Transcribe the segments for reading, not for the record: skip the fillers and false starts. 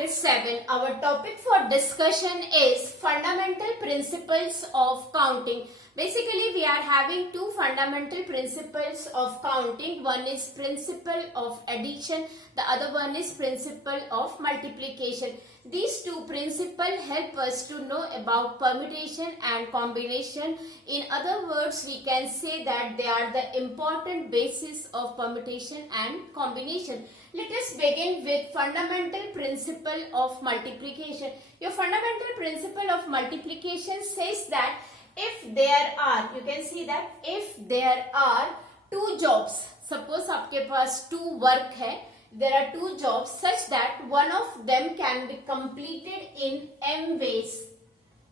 Practice 7. Our topic for discussion is fundamental principles of counting. Basically, we are having two fundamental principles of counting. One is principle of addition. The other one is principle of multiplication. These two principles help us to know about permutation and combination. In other words, we can say that they are the important basis of permutation and combination. Let us begin with fundamental principle of multiplication. Your fundamental principle of multiplication says that if there are, you can see that if there are two jobs, suppose आपके पास two work है, there are two jobs such that one of them can be completed in m ways.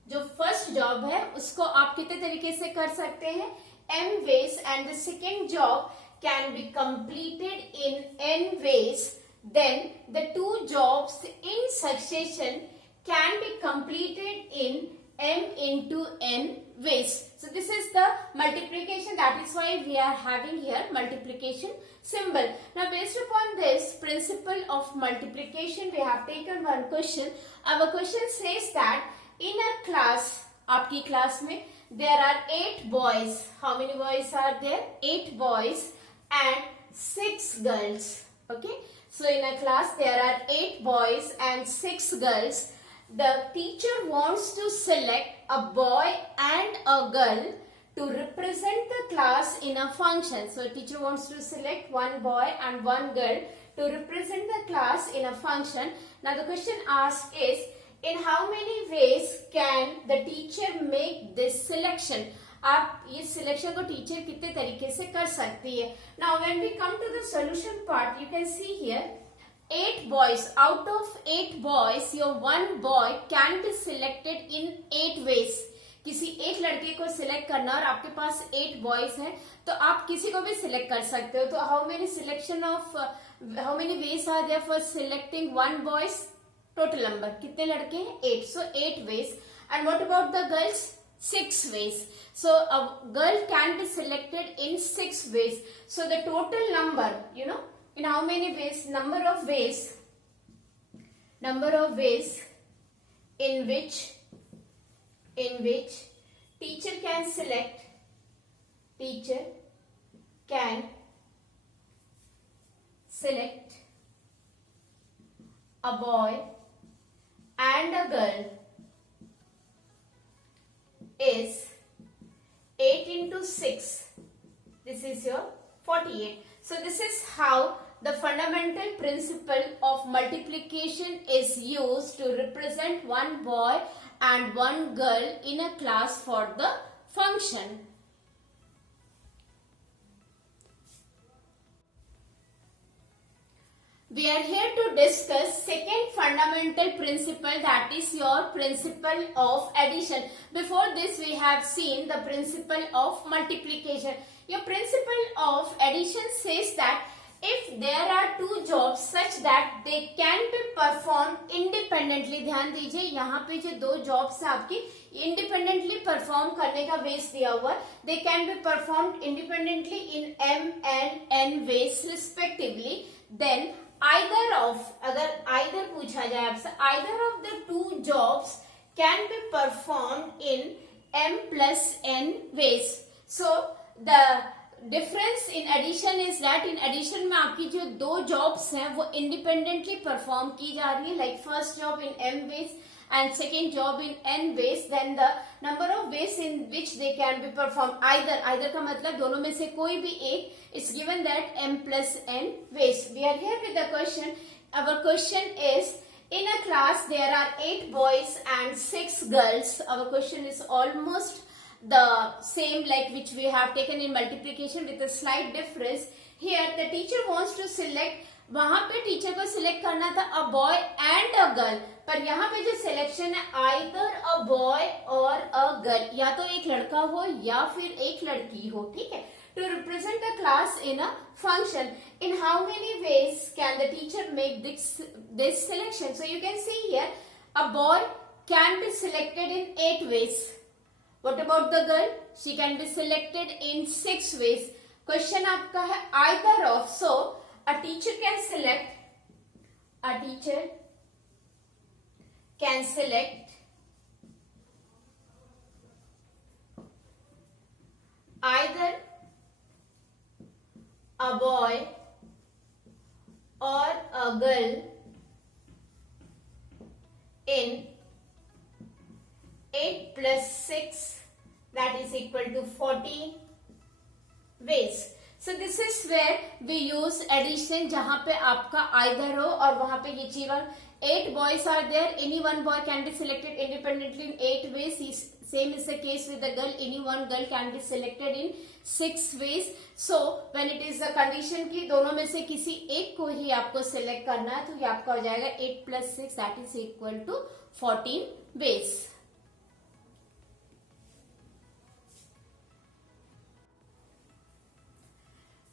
जो first job है उसको आप कितने तरीके से कर सकते हैं, m ways, and the second job can be completed in n ways. Then the two jobs in succession can be completed in m into n ways. So this is the multiplication. That is why we are having here multiplication symbol. Now based upon this principle of multiplication, we have taken one question. Our question says that in a class, आपकी class में there are 8 boys. How many boys are there? 8 boys and 6 girls. Okay. So in a class there are 8 boys and 6 girls. The teacher wants to select a boy and a girl to represent the class in a function. So teacher wants to select one boy and one girl to represent the class in a function. Now the question asked is, in how many ways can the teacher make this selection? आप ये selection को teacher कितने तरीके से कर सकती है. Now when we come to the solution part, you can see here 8 boys. Out of 8 boys, your one boy can be selected in 8 ways. किसी एक लड़के को सिलेक्ट करना और आपके पास 8 बॉयज हैं तो आप किसी को भी सिलेक्ट कर सकते हो. तो how many ways are there for selecting one boys? Total number कितने लड़के हैं? 8. So 8 ways. And what about the girls? 6 ways. So a girl can be selected in 6 ways. So the total number, in how many ways? Number of ways in which teacher can select a boy and a girl is 8 into 6. This is your 48. So this is how the fundamental principle of multiplication is used to represent one boy and one girl in a class for the function. We are here to discuss second fundamental principle, that is your principle of addition. Before this we have seen the principle of multiplication. Your principle of addition says that if there are two jobs such that they can be performed independently, ध्यान दीजिए यहाँ पे जो दो jobs है आपकी independently perform करने का ways दिया हुआ है, they can be performed independently in m and n ways respectively. Then either of, अगर either पूछा जाए आपसे, either of the two jobs can be performed in m plus n ways. So the difference in addition is that in addition में आपकी जो दो jobs हैं वो independently perform की जा रही है, like first job in m ways and second job in n ways. Then the number of ways in which they can be performed, either का मतलब दोनों में से कोई भी एक, is given that m plus n ways. We are here with the question. Our question is, in a class there are 8 boys and 6 girls. Our question is almost the same like which we have taken in multiplication with a slight difference. Here the teacher wants to select, वहां पे teacher को select करना था a boy and a girl, पर यहाँ पे जो selection है either a boy or a girl, या तो एक लड़का हो या फिर एक लड़की हो, ठीक है, to represent the class in a function. In how many ways can the teacher make this selection? So you can see here a boy can be selected in 8 ways. What about the girl? She can be selected in 6 ways. Question आपका है either of. So a teacher can select can select either a boy or a girl in 8 plus 6 that is equal to 40 ways. So this is where we use addition, जहां पे आपका either हो और वहां पे ये चीज 8 boys are there, any one boy can be selected independently in 8 ways. Same is the case with the girl, any one girl can be selected in 6 ways. So when it is the condition कि दोनों में से किसी एक को ही आपको select करना है, तो ये आपका हो जाएगा 8 plus 6 that is equal to 14 ways.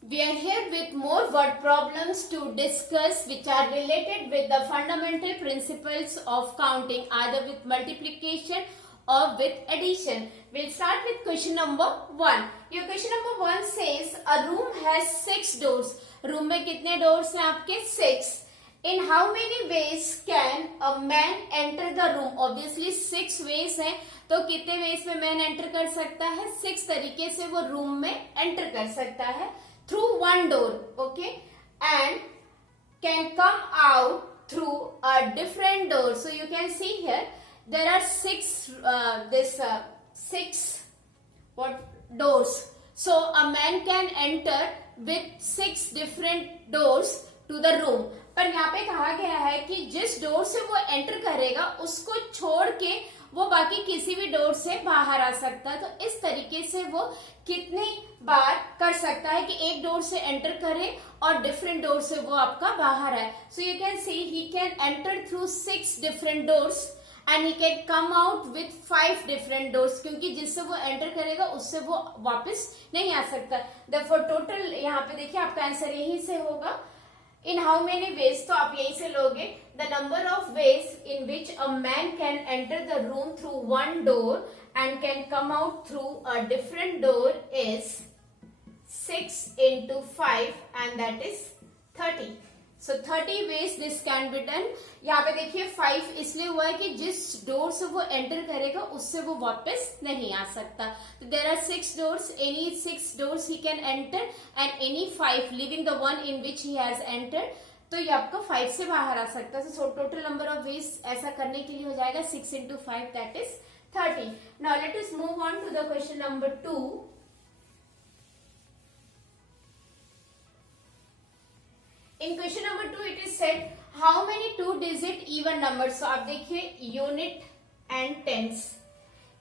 We are here with more word problems to discuss which are related with the fundamental principles of counting, either with multiplication or with addition. We'll start with question number 1. Your question number 1 says a room has 6 doors. Room में कितने doors हैं आपके? 6. In how many ways can a man enter the room? Obviously 6 ways हैं, तो कितने ways में man enter कर सकता है? 6 तरीके से वो room में enter कर सकता है. Through one door, okay, and can come out through a different door. So you can see here there are 6 doors. So a man can enter with 6 different doors to the room. पर यहाँ पे कहा गया है कि जिस door से वो एंटर करेगा उसको छोड़ के वो बाकी किसी भी डोर से बाहर आ सकता है. तो इस तरीके से वो कितनी बार कर सकता है कि एक डोर से एंटर करे और डिफरेंट डोर से वो आपका बाहर आए. सो you can C he can enter through 6 different doors and he can come out with 5 different doors, क्योंकि जिससे वो एंटर करेगा उससे वो वापस नहीं आ सकता. देयरफॉर टोटल यहाँ पे देखिए आपका आंसर यहीं से होगा. In how many ways? तो आप यही से लोगे. The number of ways in which a man can enter the room through one door and can come out through a different door is 6 into 5 and that is 30. So 30 ways this can be done. यहाँ पे देखिए 5 इसलिए हुआ है कि जिस door से वो एंटर करेगा उससे वो वापस नहीं आ सकता. तो there are 6 doors. Any 6 doors he can enter and any 5 leaving the one in which he has entered. तो ये आपका 5 से बाहर आ सकता है. So total number of ways ऐसा करने के लिए हो जाएगा 6 into 5 that is 30. Now let us move on to the question number 2. In question number 2 it is said how many 2-digit even numbers. So आप देखिए unit and tens.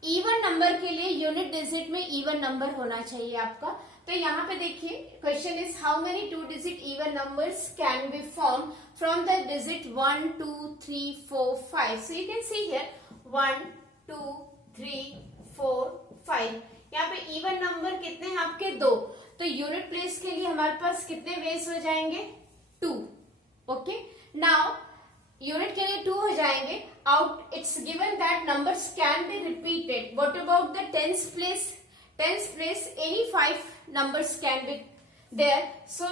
Even number के लिए यूनिट डिजिट में even number होना चाहिए आपका. तो यहाँ पे देखिए question is how many 2-digit even numbers can be form from the digit 1 2 3 4 5. So you can see here 1 2 3 4 5. यहाँ पे इवन नंबर कितने हैं आपके? 2. तो यूनिट प्लेस के लिए हमारे पास कितने वेज हो जाएंगे? 2. ओके, नाउ यूनिट के लिए 2 हो जाएंगे. Out it's given that numbers can be repeated. What about the tens place? Tens place any 5 numbers can be there. So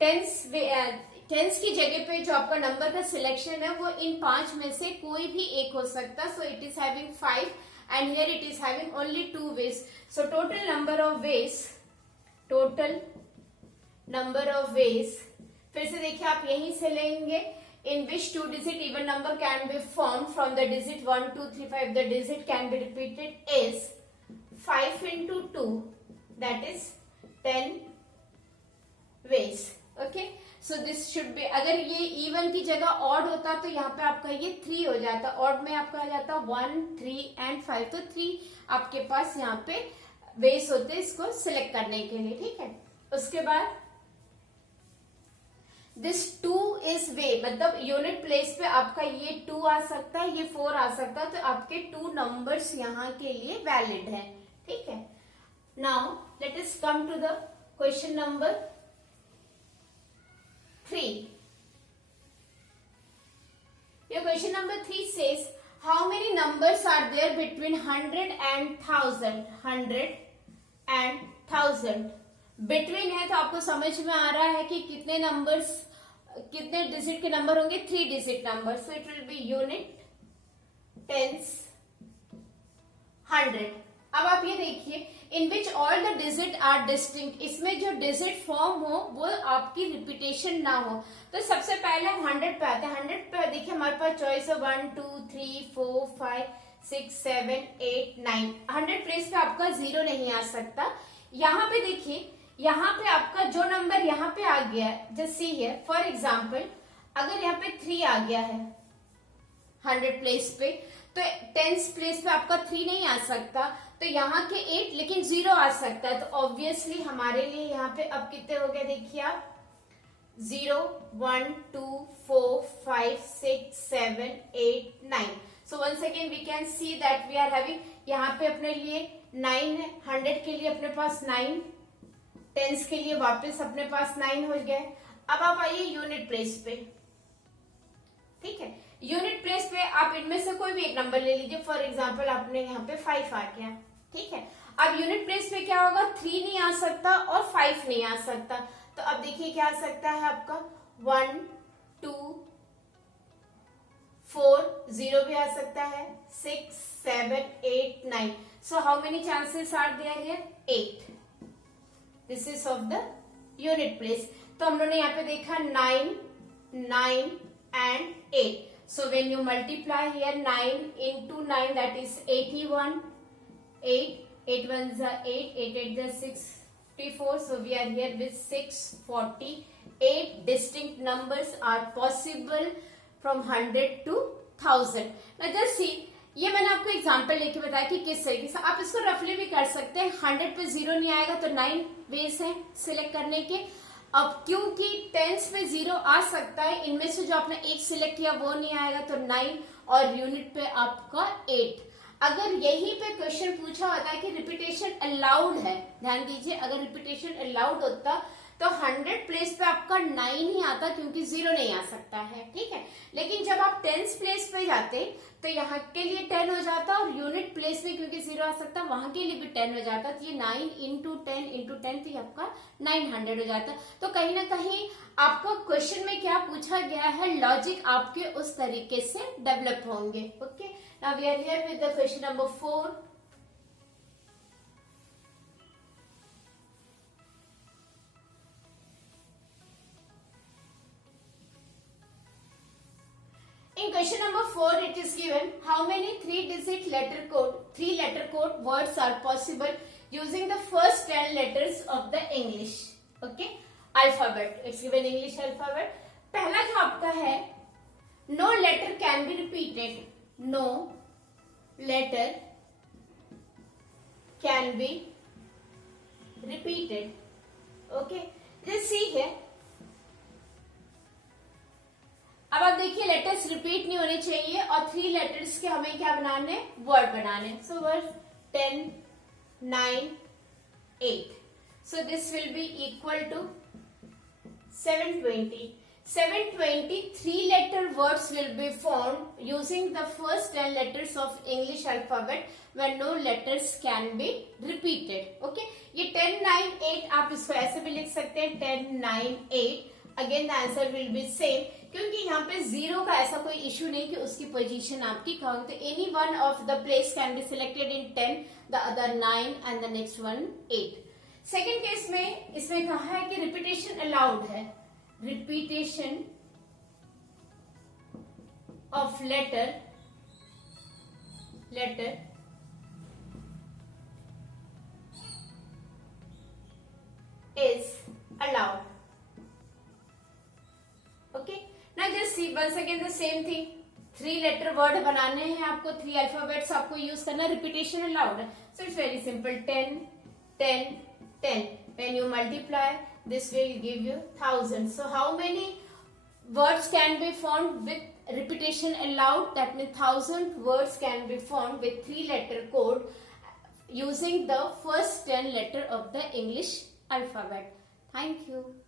tens की जगह पे जो आपका नंबर का सिलेक्शन है वो इन 5 में से कोई भी एक हो सकता. So it is having 5 and here it is having only 2 ways. So total number of ways फिर से देखिए आप यहीं से लेंगे. In which 2-digit even number can be formed from the digit 1 2 3 5. The digit can be repeated is 5 into 2 that is 10 ways. Okay, so this should be. अगर ये even की जगह odd होता तो यहाँ पे आपका ये 3 हो जाता. odd में आपका आ जाता 1 3 and 5. तो 3 आपके पास यहाँ पे ways होते इसको select करने के लिए. ठीक है, उसके बाद दिस 2 इज वे, मतलब यूनिट प्लेस पे आपका ये 2 आ सकता है, ये 4 आ सकता है. तो आपके 2 नंबर्स यहाँ के लिए वैलिड है. ठीक है, now let us come to the question number 3. Your question number 3 says how many numbers are there between 100 and 1000. 100 and 1000 between है तो आपको समझ में आ रहा है कि कितने नंबर्स, कितने डिजिट के नंबर होंगे? 3 digit number. So it will be unit tens, 100। अब आप ये देखिए, in which all the digit are distinct, इसमें जो डिजिट फॉर्म हो वो आपकी रिपीटेशन ना हो। तो सबसे पहले हम 100 पे आते हैं। 100 पे देखिए हमारे पास चॉइस है 1 2 3 4 5 6 7 8 9। 100 प्लेस पे आपका 0 नहीं आ सकता। यहाँ पे देखिए, यहाँ पे आपका जो नंबर यहाँ पे आ गया है, जैसे सी है फॉर एग्जाम्पल, अगर यहाँ पे 3 आ गया है 100 प्लेस पे, तो टेंस प्लेस पे आपका 3 नहीं आ सकता, तो यहाँ के 8 लेकिन 0 आ सकता है। तो ऑब्वियसली हमारे लिए यहाँ पे अब कितने हो गए देखिए आप, 0 1 2 4 5 6 7 8 9। So once again we can see that we are having, यहाँ पे अपने लिए 9 है, 100 के लिए अपने पास 9, टेंस के लिए वापस अपने पास 9 हो गए। अब आप आइए यूनिट प्लेस पे, ठीक है। यूनिट प्लेस पे आप इनमें से कोई भी एक नंबर ले लीजिए, फॉर एग्जाम्पल आपने यहाँ पे 5 आ गया, ठीक है। अब यूनिट प्लेस पे क्या होगा, 3 नहीं आ सकता और 5 नहीं आ सकता। तो अब देखिए क्या आ सकता है आपका, 1 2 4, 0 भी आ सकता है, 6 7 8 9। So how many chances are there here, 8। This is of the unit place. तो हम लोगों ने यहाँ पे देखा 9 9 and 8. So when you multiply here 9 into 9, that is 81. 8 8 ones are 8, 8 8 is 64. So we are here with 648 distinct numbers are possible from 100 to 1000. Now just see, ये मैंने आपको एग्जाम्पल लेके बताया कि किस तरीके से आप इसको रफली भी कर सकते हैं। 100 पे 0 नहीं आएगा तो 9 वेज है सिलेक्ट करने के। अब क्योंकि टेंस में 0 आ सकता है, इनमें से जो आपने एक सिलेक्ट किया वो नहीं आएगा तो 9, और यूनिट पे आपका 8। अगर यही पे क्वेश्चन पूछा होता है कि रिपीटेशन अलाउड है, ध्यान दीजिए, अगर रिपीटेशन अलाउड होता तो 100 प्लेस पे आपका 9 ही आता क्योंकि 0 नहीं आ सकता है, ठीक है। लेकिन जब आप टेंस प्लेस पे जाते तो यहाँ के लिए 10 हो जाता, और यूनिट प्लेस में क्योंकि 0 आ सकता वहां के लिए भी 10 हो जाता। तो ये 9 इंटू 10 इंटू 10 तो ये आपका 900 हो जाता। तो कहीं ना कहीं आपका क्वेश्चन में क्या पूछा गया है, लॉजिक आपके उस तरीके से डेवलप होंगे। Okay, now we are here with the question number 4। In question number 4, it is given how many 3-digit letter code words are possible using the first 10 letters of the English, okay, alphabet. It's given English alphabet. पहला जो आपका है, no letter can be repeated. No letter can be repeated. Okay, let's see here. अब आप देखिए letters repeat नहीं होने चाहिए, और 3 लेटर्स के हमें क्या बनाने, वर्ड बनाने। So word 10 9 8। So this will be equal to 720। 720 3 letter words will be formed using the first 10 letters of English alphabet when no letters can be repeated. Okay, ये 10 9 8 आप इसको ऐसे भी लिख सकते हैं, 10 9 8। Again the answer will be same, क्योंकि यहाँ पे 0 का ऐसा कोई इश्यू नहीं कि उसकी पोजीशन आपकी कहाँ हो। तो any one of the place can be selected in 10, the other 9 and the next one 8। Second case में इसमें कहा है कि रिपीटेशन अलाउड है, repetition of letter is allowed. Okay, now just see once again the same thing, 3 letter word बनाने हैं आपको, 3 alphabets आपको यूज करना, रिपीटेशन अलाउड है। So it's very simple, 10 10 10। When you multiply this will give you 1000। So how many words can be formed with repetition allowed? That means 1000 words can be formed with 3 letter code using the first 10 letter of the English alphabet. Thank you.